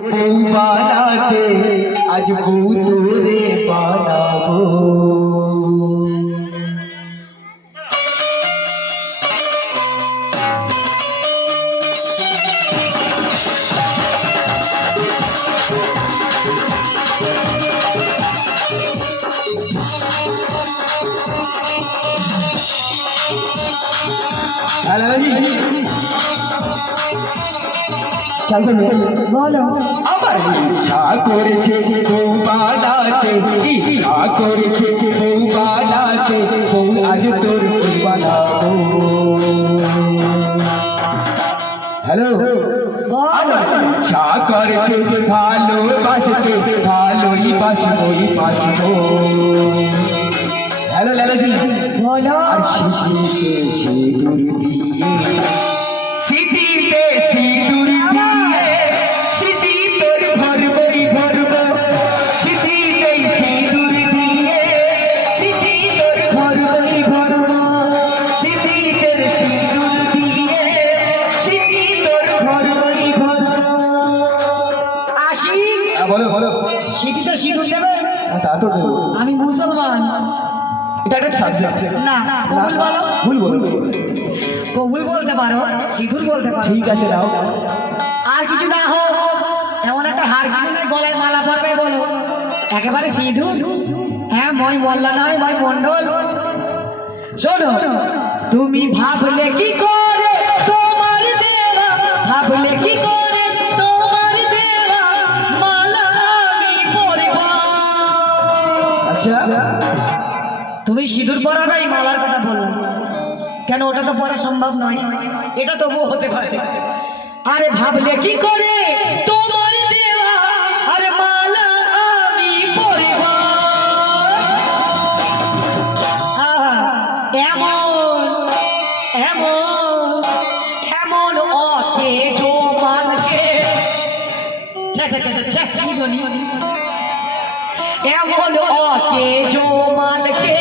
বানাতে আজ বউ তোরে বানাবো। বলো আমার ইচ্ছা করেছে বউ বানাতে, ইচ্ছা করেছে বউ বানাতে, বউ আজ তোর বানাবো। হ্যালো, আমার ইচ্ছা করেছে ভালোবাসতে, ভালোই বাসবই বাসবো। হ্যালো লালাজি, বলো আর সিঁথিতে সিঁদুর দিয়ে, সিঁথিতে সিঁদুর দিয়ে, সিঁথি তোর ভরবই ভরব, সিঁথিতে সিঁদুর দিয়ে, সিঁথি তোর ভরবই ভরব, সিঁথিতে সিঁদুর দিয়ে, সিঁথি তোর ভরবই ভরব। আসি বলো বলো, সিঁথিতে সিঁদুর দেবে? তা তো দেবো, আমি মুসলমান। এটা একটা সাবজেক্ট। না কবুল বলো। ভুল বলো, কবুল বলতে পারো, সিঁদুর বলতে পারো। ঠিক আছে নাও। আর কিছু না হোক, এমন একটা হার কিনে গলায় মালা পরবে, বলো একেবারে সিঁদুর। হ্যাঁ, মই মোল্লা নয়, মই মন্ডল। শোনো, তুমি ভাবলে কি করে তোমার দেওয়া, ভাবলে কি করে তোমার দেওয়া মালা আমি পরব। আচ্ছা, তুমি সিঁদুর পরাবে, এই মালার কথা বললাম কেন? ওটা তো পরা সম্ভব নয়, এটা তবুও হতে পারে। আরে ভাবলে কি করে তোমার দেওয়া আরে মালা আমি পরব। এমন এমন এমন ওকে জমালকে, এমন ওকে জমালকে